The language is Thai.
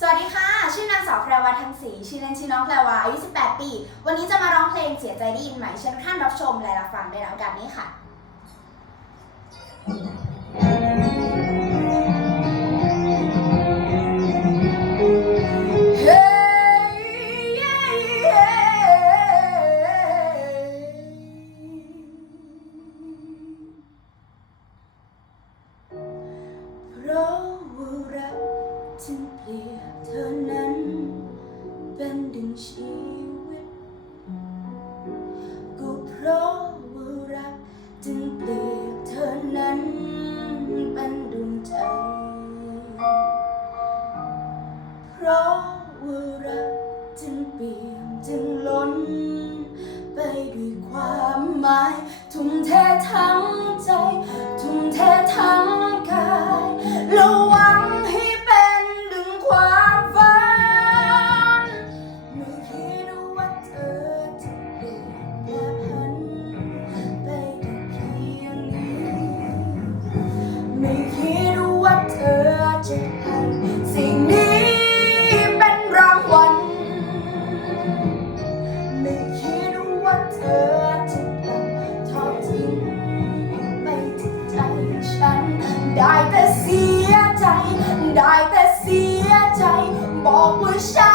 สวัสดีค่ะ ชื่อนางสาวแพรวัฒน์ศรีชื่อเล่นชื่อน้องแพรวาอายุ 18 ปี วันนี้จะมาร้องเพลงเสียใจดียินไหมเชิญท่านรับชมและรับฟังในโอกาสนี้ค่ะเพราะว่ารักจึงเปลี่ยน ทุ่มเททั้งใจ ทุ่มเททั้งกายระวัง 我不想。